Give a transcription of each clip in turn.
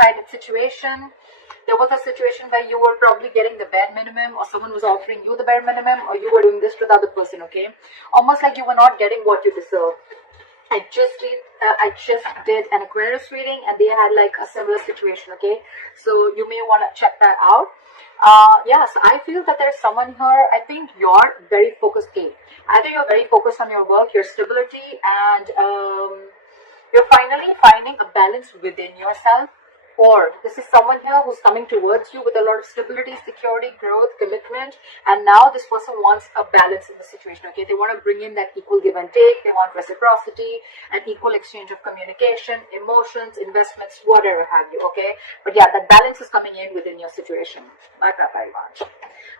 Sided situation. There was a situation where you were probably getting the bare minimum, or someone was offering you the bare minimum, or you were doing this to the other person, okay? Almost like you were not getting what you deserve. I just did an Aquarius reading, and they had like a similar situation, okay? So you may want to check that out. Yes, I feel that there's someone here. I think you're very focused. I think you're very focused on your work, your stability, and you're finally finding a balance within yourself. Or this is someone here who's coming towards you with a lot of stability, security, growth, commitment, and now this person wants a balance in the situation, okay? They want to bring in that equal give and take, they want reciprocity, an equal exchange of communication, emotions, investments, whatever have you, okay? But yeah, that balance is coming in within your situation. Like that very much.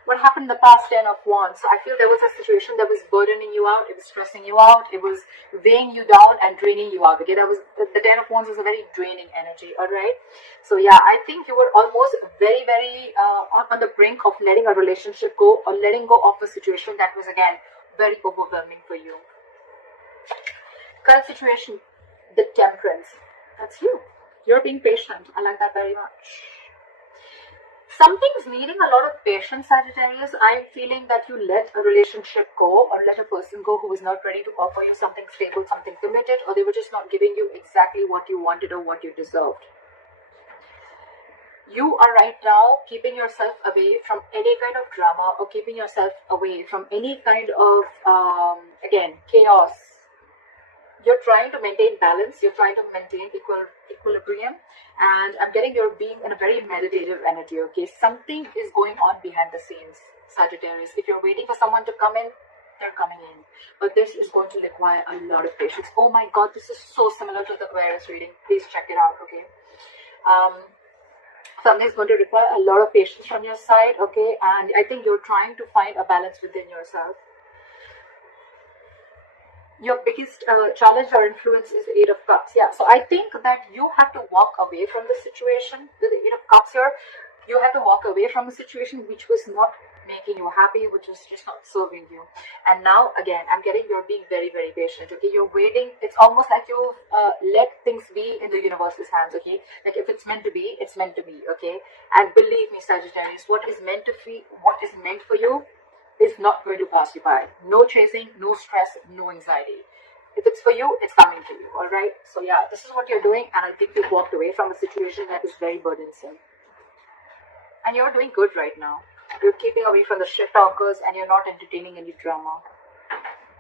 What happened in the past 10 of Wands? I feel there was a situation that was burdening you out, it was stressing you out, it was weighing you down and draining you out, okay? That was, the 10 of Wands is a very draining energy, alright? So yeah, I think you were almost very, very on the brink of letting a relationship go, or letting go of a situation that was, again, very overwhelming for you. Current situation, the Temperance. That's you. You're being patient. I like that very much. Something's needing a lot of patience, Sagittarius. I'm feeling that you let a relationship go, or let a person go who is not ready to offer you something stable, something committed, or they were just not giving you exactly what you wanted or what you deserved. You are right now keeping yourself away from any kind of drama, or keeping yourself away from any kind of, again, chaos. You're trying to maintain balance, you're trying to maintain equilibrium, and I'm getting you're being in a very meditative energy, okay? Something is going on behind the scenes, Sagittarius. If you're waiting for someone to come in, they're coming in. But this is going to require a lot of patience. Oh my God, this is so similar to the Aquarius reading. Please check it out, okay? Something's going to require a lot of patience from your side, okay? And I think you're trying to find a balance within yourself. Your biggest challenge or influence is the Eight of Cups. Yeah, so I think that you have to walk away from the situation with the Eight of Cups here. You have to walk away from a situation which was not making you happy, which was just not serving you. And now, again, I'm getting you're being very, very patient, okay? You're waiting. It's almost like you've let things be in the universe's hands, okay? Like if it's meant to be, it's meant to be, okay? And believe me, Sagittarius, what is meant to be, what is meant for you, is not going to pass you by. No chasing, no stress, no anxiety. If it's for you, it's coming to you, all right? So yeah, this is what you're doing, and I think you've walked away from a situation that is very burdensome. And you're doing good right now. You're keeping away from the shit talkers, and you're not entertaining any drama.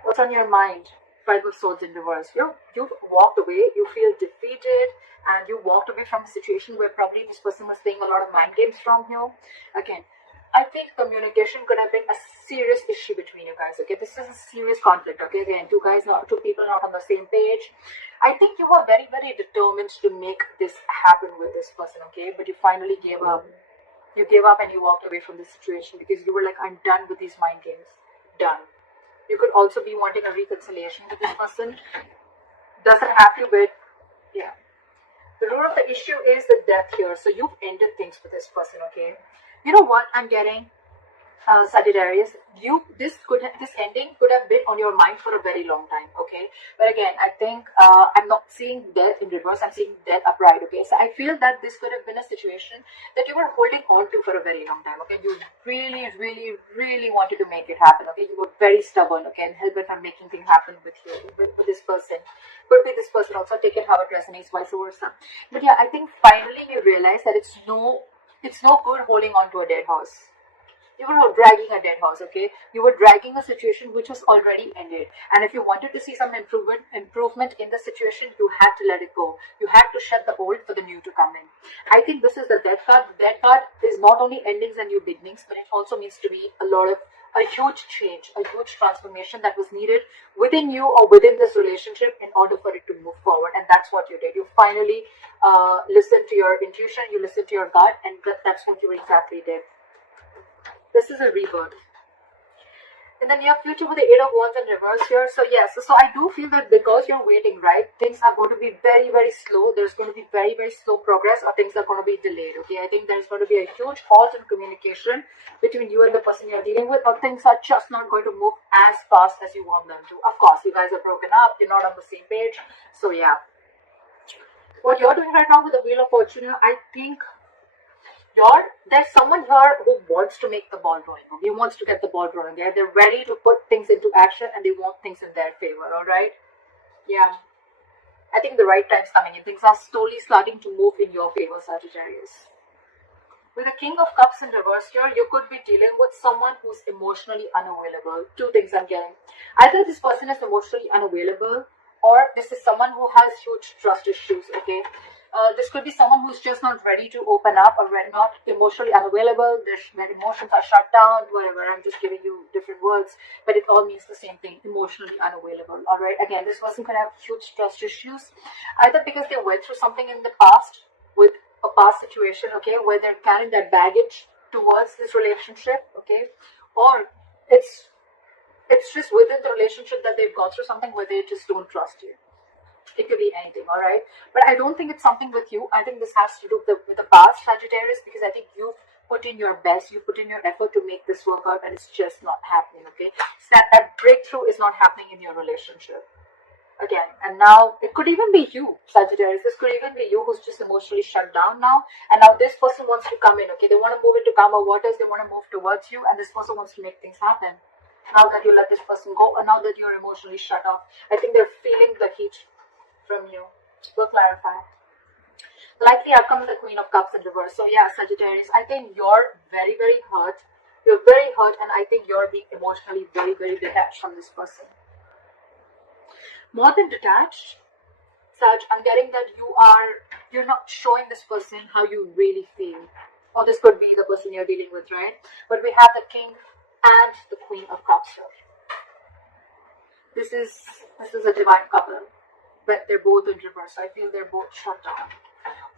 What's on your mind? Five of Swords in reverse. You've walked away, you feel defeated, and you walked away from a situation where probably this person was playing a lot of mind games from you. Again, I think communication could have been a serious issue between you guys, okay? This is a serious conflict, okay? Again, two people not on the same page. I think you were very, very determined to make this happen with this person, okay? But you finally gave up. You gave up and you walked away from the situation because you were like, I'm done with these mind games. Done. You could also be wanting a reconciliation with this person. Doesn't have to, but yeah. The root of the issue is the death here. So you've ended things with this person, okay? You know what I'm getting, Sagittarius? This ending could have been on your mind for a very long time, okay? But again, I think I'm not seeing death in reverse. I'm seeing death upright, okay? So I feel that this could have been a situation that you were holding on to for a very long time, okay? You really, really, really wanted to make it happen, okay? You were very stubborn, okay? And hell bent on making things happen with you, with this person. Could be this person also. Take it how it resonates, vice versa. But yeah, I think finally you realize that it's no good holding on to a dead horse. You were dragging a dead horse, okay? You were dragging a situation which was already ended. And if you wanted to see some improvement in the situation, you had to let it go. You had to shut the old for the new to come in. I think this is the death card. The death card is not only endings and new beginnings, but it also means to be a huge change, a huge transformation that was needed within you or within this relationship in order for it to move forward. And that's what you did. You finally listened to your intuition, you listened to your gut, and that's what you exactly did. This is a rebirth. In the near future with the Eight of Wands in reverse here. So yes, so I do feel that because you're waiting, right, things are going to be very, very slow. There's going to be very, very slow progress, or things are going to be delayed, okay? I think there's going to be a huge halt in communication between you and the person you're dealing with, or things are just not going to move as fast as you want them to. Of course, you guys are broken up. You're not on the same page. So yeah. what you're doing right now with the Wheel of Fortune, I think there's someone here who wants to make the ball rolling. He wants to get the ball rolling. They're ready to put things into action and they want things in their favor, alright? Yeah. I think the right time's coming in. Things are slowly starting to move in your favor, Sagittarius. With the King of Cups in reverse here, you could be dealing with someone who's emotionally unavailable. Two things I'm getting. Either this person is emotionally unavailable, or this is someone who has huge trust issues, okay? This could be someone who's just not ready to open up, or not emotionally unavailable. Their emotions are shut down, whatever. I'm just giving you different words, but it all means the same thing, emotionally unavailable, all right? Again, this person could have huge trust issues, either because they went through something in the past with a past situation, okay, where they're carrying that baggage towards this relationship, okay, or it's just within the relationship that they've gone through something where they just don't trust you. It could be anything, all right? But I don't think it's something with you. I think this has to do with the past, Sagittarius, because I think you've put in your best, you put in your effort to make this work out, and it's just not happening, okay? So that breakthrough is not happening in your relationship. Again, and now it could even be you, Sagittarius. This could even be you who's just emotionally shut down now, and now this person wants to come in, okay? They want to move into calmer waters, they want to move towards you, and this person wants to make things happen. Now that you let this person go, and now that you're emotionally shut off, I think they're feeling the heat from you. We'll clarify. The likely outcome is the Queen of Cups in reverse. So yeah, Sagittarius, I think you're very, very hurt. You're very hurt, and I think you're being emotionally very, very detached from this person. More than detached, Sag, I'm getting that you're not showing this person how you really feel. Or this could be the person you're dealing with, right? But we have the King and the Queen of Cups here. This is a divine couple, but they're both in reverse. I feel they're both shut down.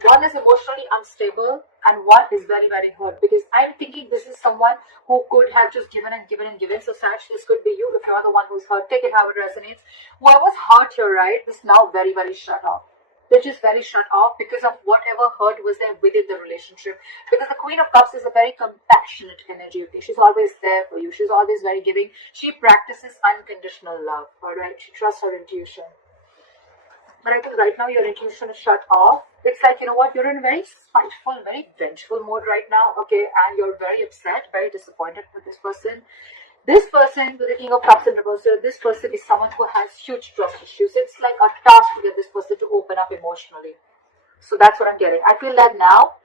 One is emotionally unstable and one is very, very hurt, because I'm thinking this is someone who could have just given and given and given. So Sag, this could be you if you're the one who's hurt. Take it how it resonates. Whoever's hurt here, right, is now very, very shut off. They're just very shut off because of whatever hurt was there within the relationship. Because the Queen of Cups is a very compassionate energy. Okay? She's always there for you. She's always very giving. She practices unconditional love. Alright, she trusts her intuition. But I think right now your intuition is shut off. It's like, you know what, you're in a very spiteful, very vengeful mode right now, okay, and you're very upset, very disappointed with this person. This person, with the King of Cups in reverse, this person is someone who has huge trust issues. It's like a task to get this person to open up emotionally. So that's what I'm getting. I feel that now,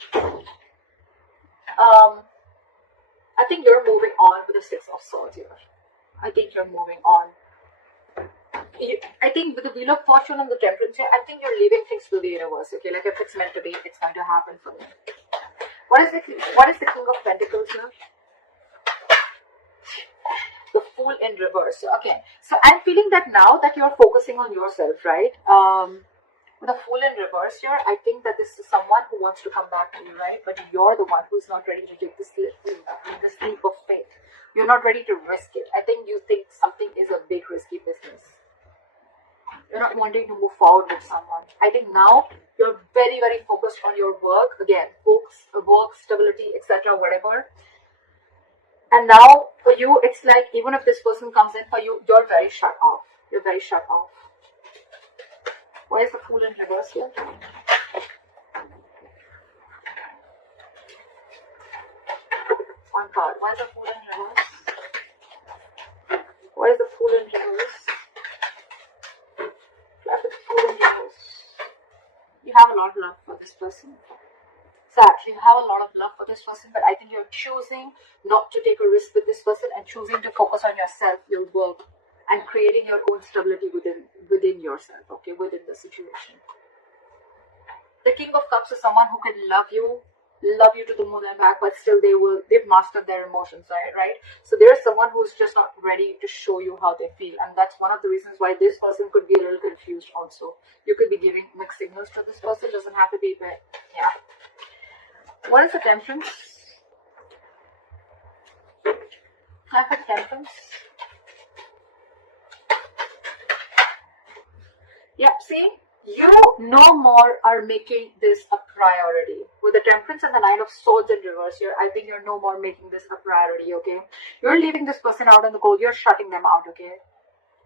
I think you're moving on with the Six of Swords here. I think you're moving on. I think with the Wheel of Fortune and the Temperance here, I think you're leaving things to the universe, okay? Like if it's meant to be, it's going to happen for you. What is the King of Pentacles here? The Fool in reverse. Okay, so I'm feeling that now that you're focusing on yourself, right? With the Fool in reverse here, I think that this is someone who wants to come back to you, right? But you're the one who's not ready to take this leap of faith. You're not ready to risk it. I think you think something is a big risky business. You're not wanting to move forward with someone. I think now you're very, very focused on your work. Again, work, stability, etc., whatever. And now for you, it's like even if this person comes in for you, you're very shut off. You're very shut off. Why is the Fool in reverse here? One card. Why is the Fool in reverse? Why is the Fool in reverse? Why is the Fool in reverse? You have a lot of love for this person. Sag, you have a lot of love for this person, but I think you're choosing not to take a risk with this person and choosing to focus on yourself, your work, and creating your own stability within yourself, okay, within the situation. The King of Cups is someone who can love you to the moon and back, but still they've mastered their emotions, right? So there's someone who's just not ready to show you how they feel, and that's one of the reasons why this person could be a little confused also. You could be giving mixed signals to this person. It doesn't have to be, but yeah. What is the Temperance? Life of Temperance. Yeah, see, you no more are making this a priority. With the Temperance and the Nine of Swords in reverse here, I think you're no more making this a priority, okay? You're leaving this person out in the cold. You're shutting them out, okay?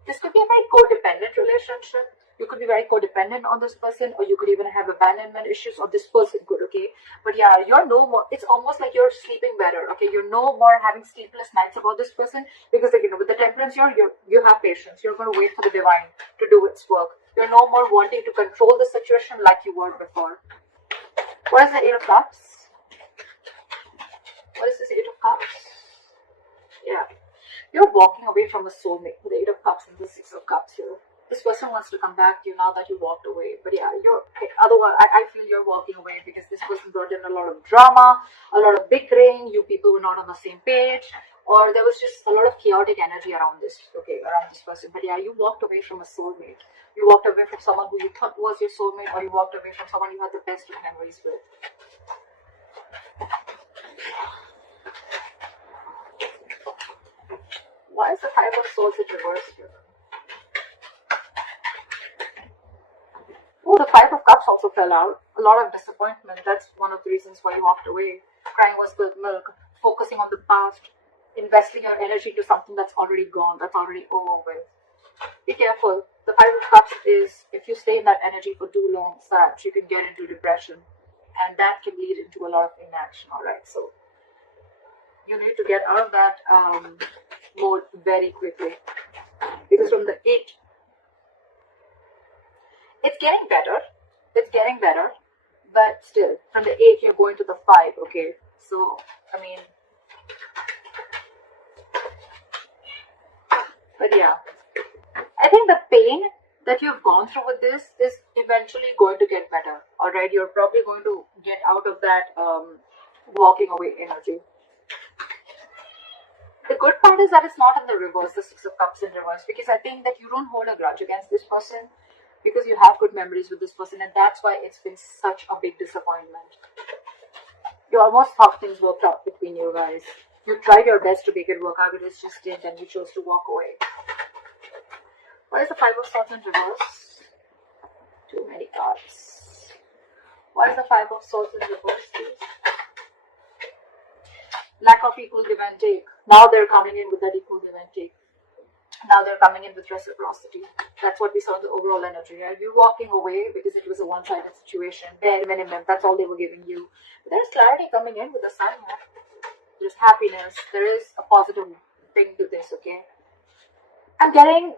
This could be a very codependent relationship. You could be very codependent on this person, or you could even have abandonment issues, or this person could, okay? But yeah, you're no more, it's almost like you're sleeping better, okay? You're no more having sleepless nights about this person, because like, with the temperance here, you have patience. You're going to wait for the divine to do its work. You're no more wanting to control the situation like you were before. What is the Eight of Cups? What is this Eight of Cups? Yeah. You're walking away from a soulmate with the Eight of Cups and the Six of Cups here. This person wants to come back to you now that you walked away. But yeah, otherwise, I feel you're walking away because this person brought in a lot of drama, a lot of bickering, you people were not on the same page, or there was just a lot of chaotic energy around this, around this person. But yeah, you walked away from a soulmate. You walked away from someone who you thought was your soulmate, or you walked away from someone you had the best of memories with. Why is the Five of Swords in reverse here? Oh, the Five of Cups also fell out. A lot of disappointment. That's one of the reasons why you walked away. Crying was spilled milk. Focusing on the past. Investing your energy to something that's already gone. That's already over with. Be careful. The Five of Cups is, if you stay in that energy for too long, Sag, you can get into depression. And that can lead into a lot of inaction. Alright, so you need to get out of that mode very quickly. Because from the 8, it's getting better. It's getting better. But still, from the 8, you're going to the 5, okay? So, I mean, but yeah. I think the pain that you've gone through with this is eventually going to get better. Alright, you're probably going to get out of that walking away energy. The good part is that it's not in the reverse, the Six of Cups in reverse, because I think that you don't hold a grudge against this person, because you have good memories with this person, and that's why it's been such a big disappointment. You almost thought things worked out between you guys. You tried your best to make it work out, but it just didn't, and you chose to walk away. Why is the Five of Swords in reverse? Too many cards. Why is the Five of Swords in reverse, please? Lack of equal give and take. Now they're coming in with that equal give and take. Now they're coming in with reciprocity. That's what we saw in the overall energy. Right? You're walking away because it was a one-sided situation. Bare minimum. That's all they were giving you. But there's clarity coming in with the sun here. There's happiness. There is a positive thing to this, okay? I'm getting,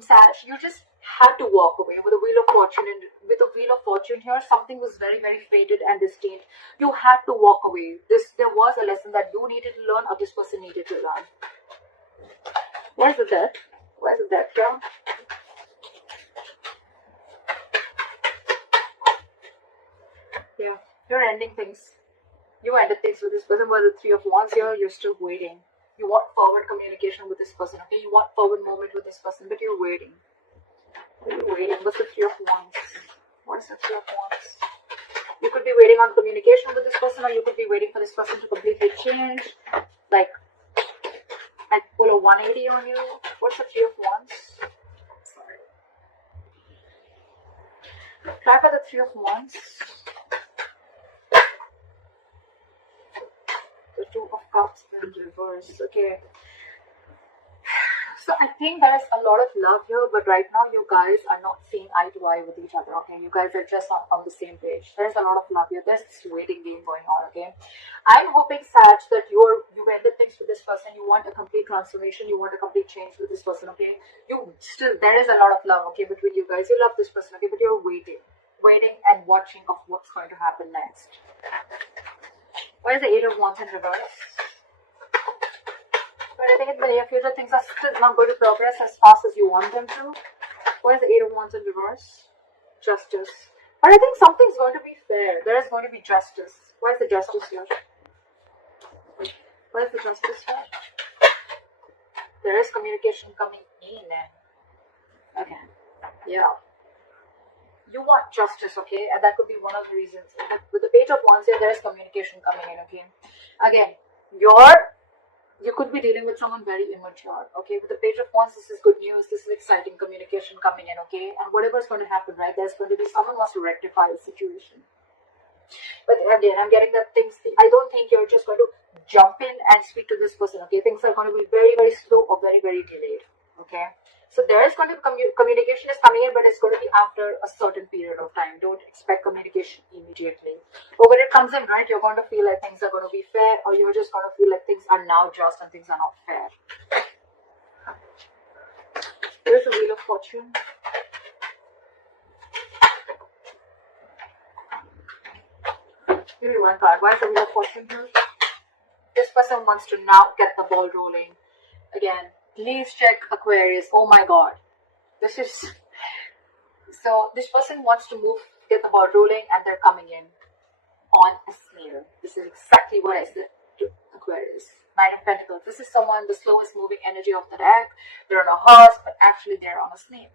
Sag, you just had to walk away with the Wheel of Fortune. And with the Wheel of Fortune here, something was very, very fated and distinct. You had to walk away. There was a lesson that you needed to learn, or this person needed to learn. Where's the death? Where's the death here? Yeah, you're ending things. You ended things with this person. Where the Three of Wands here, you're still waiting. You want forward communication with this person, okay? You want forward movement with this person, but you're waiting. You're waiting. What's the Three of Wands? What is the Three of Wands? You could be waiting on communication with this person, or you could be waiting for this person to completely change. Like pull a 180 on you. What's the Three of Wands? Sorry. Try for the Three of Wands. The Two of Cups in reverse. Okay. So I think there's a lot of love here, but right now you guys are not seeing eye to eye with each other, okay? You guys are just not on the same page. There's a lot of love here. There's this waiting game going on, okay? I'm hoping, Sag, that you've ended things with this person. You want a complete transformation. You want a complete change with this person, okay? There is a lot of love, okay, between you guys. You love this person, okay, but you're waiting and watching of what's going to happen next. Why is the Eight of Wands in reverse? But I think in the near future, things are still not going to progress as fast as you want them to. Why is the Eight of Wands in reverse? Justice. But I think something's going to be fair. There is going to be justice. Why is the Justice here? Why is the Justice here? There is communication coming in. Okay. Yeah. You want justice, okay? And that could be one of the reasons. With the Page of Wands here, there is communication coming in, okay? Again, you could be dealing with someone very immature, okay? With the Page of Wands, this is good news. This is exciting communication coming in, okay? And whatever's going to happen, right? There's going to be someone wants to rectify the situation. But again, I'm getting that I don't think you're just going to jump in and speak to this person, okay? Things are going to be very, very slow or very, very delayed, okay? So there is going to be communication is coming in, but it's going to be after a certain period of time. Don't expect communication immediately. But when it comes in, right, you're going to feel like things are going to be fair, or you're just going to feel like things are now just and things are not fair. Here's the Wheel of Fortune. Give me one card. Why is the Wheel of Fortune here? This person wants to now get the ball rolling. Again, please check Aquarius. Oh my God. This is... So, this person wants to get the ball rolling, and they're coming in on a snail. This is exactly what I said to Aquarius. Knight of Pentacles. This is someone, the slowest moving energy of the deck. They're on a horse, but actually they're on a snail.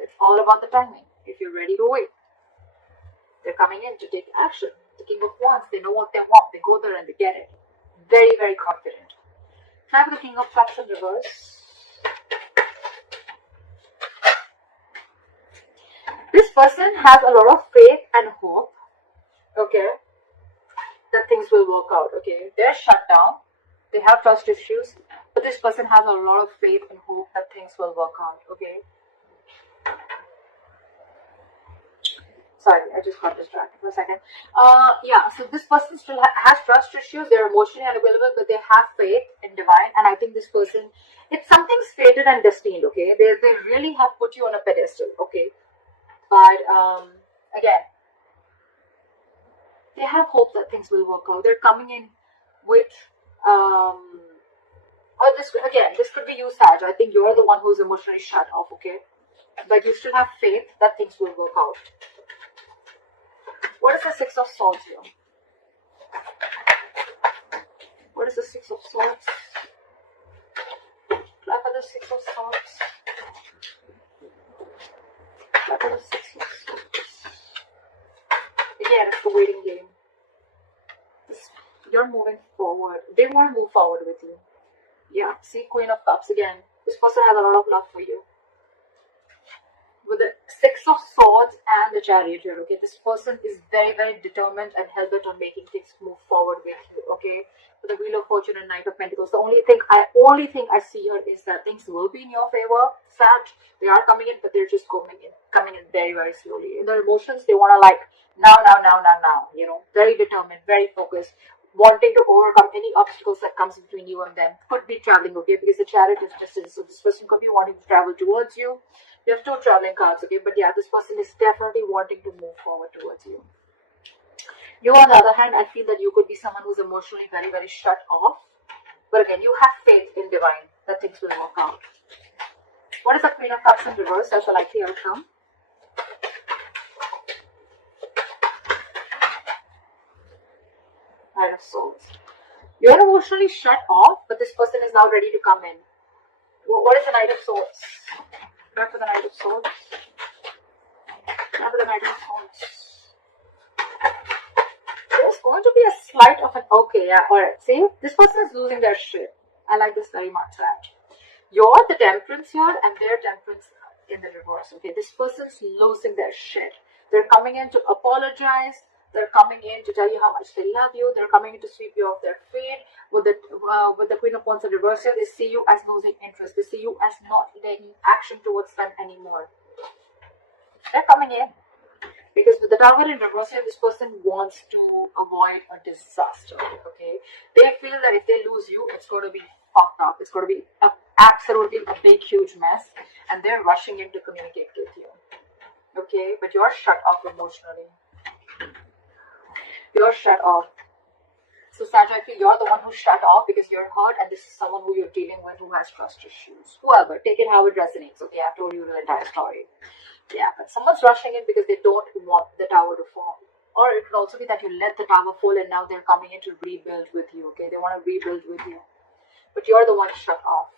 It's all about the timing. If you're ready to wait. They're coming in to take action. The King of Wands, they know what they want. They go there and they get it. Very, very confident. Can I have the King of Cups in reverse? This person has a lot of faith and hope, okay, that things will work out, okay. They're shut down. They have trust issues. But this person has a lot of faith and hope that things will work out, okay. Sorry, I just got distracted for a second. Yeah, so this person still has trust issues. They're emotionally unavailable, but they have faith in divine. And I think this person, it's something's fated and destined, okay? They really have put you on a pedestal, okay? But, again, they have hope that things will work out. They're coming in with, this could be you, Sag. I think you're the one who's emotionally shut off, okay? But you still have faith that things will work out. What is the Six of Swords here? What is the Six of Swords? Clap for the Six of Swords. Clap for the Six of Swords. Again, it's the waiting game. You're moving forward. They want to move forward with you. Yeah, see, Queen of Cups again. This person has a lot of love for you. With the Six of Swords and the Chariot here, okay? This person is very, very determined and hell-bent on making things move forward with you, okay? With the Wheel of Fortune and Knight of Pentacles, the only thing I see here is that things will be in your favor, Sag. They are coming in, but they're just coming in very, very slowly. In their emotions, they want to like, now, you know? Very determined, very focused, wanting to overcome any obstacles that comes between you and them. Could be traveling, okay? Because the Chariot is distance, so this person could be wanting to travel towards you. You have two traveling cards, okay? But yeah, this person is definitely wanting to move forward towards you. You, on the other hand, I feel that you could be someone who's emotionally very, very shut off. But again, you have faith in divine that things will work out. What is the Queen of Cups in reverse? That's a likely outcome. Knight of Swords. You're emotionally shut off, but this person is now ready to come in. What is the Knight of Swords? Back to the Knight of Swords. Back to the Knight of Swords. There's going to be a slight of an... Okay, yeah, alright. See? This person is losing their shit. I like this very much, right? You're the Temperance here, and their Temperance in the reverse. Okay, this person's losing their shit. They're coming in to apologize. They're coming in to tell you how much they love you. They're coming in to sweep you off their feet. With the Queen of Wands in reverse here, they see you as losing interest. They see you as not taking action towards them anymore. They're coming in. Because with the Tower in reverse here, this person wants to avoid a disaster. Okay, they feel that if they lose you, it's going to be fucked up. It's going to be absolutely a big, huge mess. And they're rushing in to communicate with you. Okay, but you're shut off emotionally. You're shut off. So Sag, I feel you're the one who's shut off because you're hurt, and this is someone who you're dealing with who has trust issues. Whoever, take it how it resonates. Okay, I've told you the entire story. Yeah, but someone's rushing in because they don't want the tower to fall. Or it could also be that you let the tower fall and now they're coming in to rebuild with you. Okay, they want to rebuild with you. But you're the one shut off.